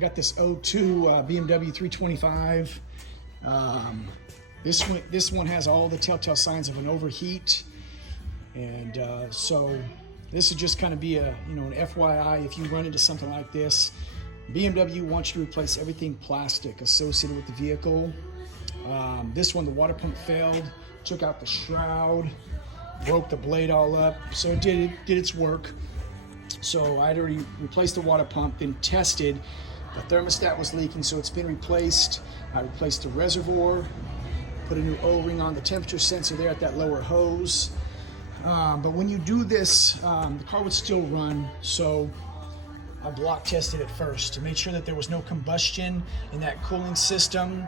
got this '02 BMW 325. This one has all the telltale signs of an overheat, and so this would just kind of be a an FYI if you run into something like this. BMW wants you to replace everything plastic associated with the vehicle. This one, the water pump failed, took out the shroud, broke the blade all up, so it did its work. So I'd already replaced the water pump, then tested. The thermostat was leaking, so it's been replaced. I replaced the reservoir, put a new O-ring on the temperature sensor there at that lower hose. But when you do this, the car would still run, so I block tested it first to make sure that there was no combustion in that cooling system.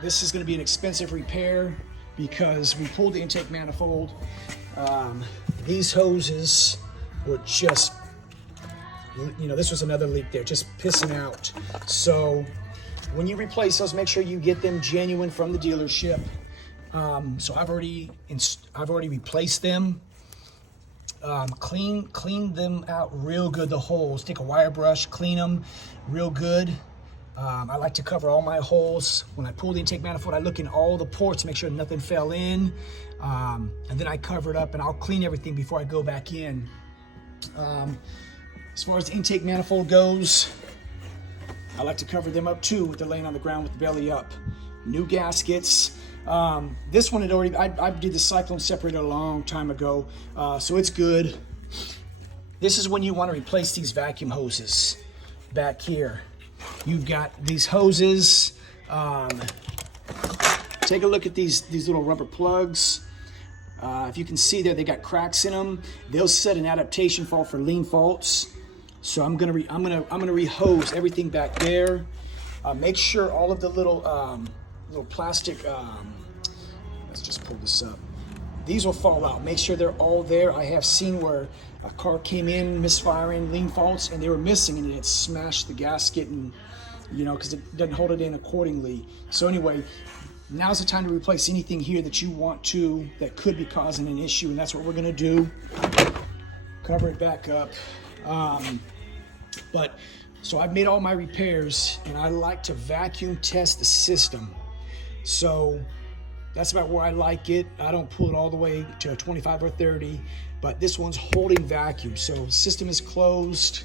This is going to be an expensive repair because we pulled the intake manifold. These hoses were just, this was another leak there, just pissing out. So when you replace those, make sure you get them genuine from the dealership. So I've already replaced them. Clean them out real good, the holes. Take a wire brush, clean them real good. I like to cover all my holes. When I pull the intake manifold, I look in all the ports, make sure nothing fell in. And then I cover it up and I'll clean everything before I go back in. As far as the intake manifold goes, I like to cover them up too with the laying on the ground with the belly up. New gaskets. This one had already, I did the cyclone separator a long time ago, so it's good. This is when you want to replace these vacuum hoses back here. You've got these hoses. Take a look at these little rubber plugs. If you can see there, they got cracks in them. They'll set an adaptation fault for lean faults. So I'm gonna re-hose everything back there. Make sure all of the little plastic. Let's just pull this up. These will fall out. Make sure they're all there. I have seen where a car came in misfiring lean faults and they were missing, and it smashed the gasket, and because it doesn't hold it in accordingly. So anyway, now's the time to replace anything here that you want to that could be causing an issue, and that's what we're gonna do. Cover it back up. So I've made all my repairs, and I like to vacuum test the system. So that's about where I like it. I don't pull it all the way to a 25 or 30, but this one's holding vacuum. So the system is closed.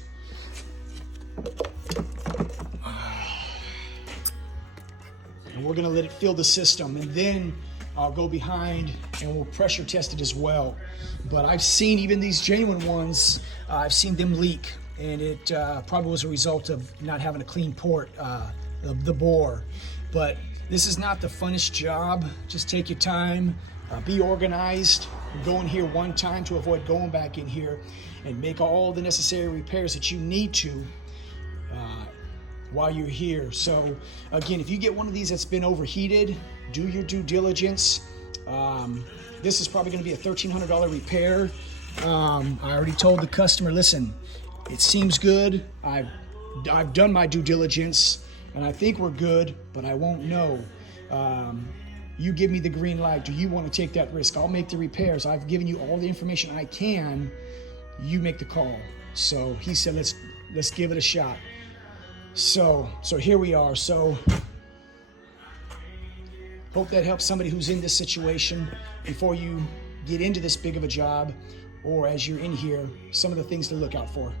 And we're gonna let it fill the system, and then I'll go behind and we'll pressure test it as well. But I've seen even these genuine ones, I've seen them leak, and it probably was a result of not having a clean port, the bore. But this is not the funnest job. Just take your time, be organized, go in here one time to avoid going back in here, and make all the necessary repairs that you need to while you're here. So again, if you get one of these that's been overheated, do your due diligence. This is probably going to be a $1,300 repair. I already told the customer, listen, it seems good. I've done my due diligence, and I think we're good, but I won't know. You give me the green light. Do you want to take that risk? I'll make the repairs. I've given you all the information I can. You make the call. So he said, let's give it a shot. So here we are. So hope that helps somebody who's in this situation before you get into this big of a job, or as you're in here, some of the things to look out for.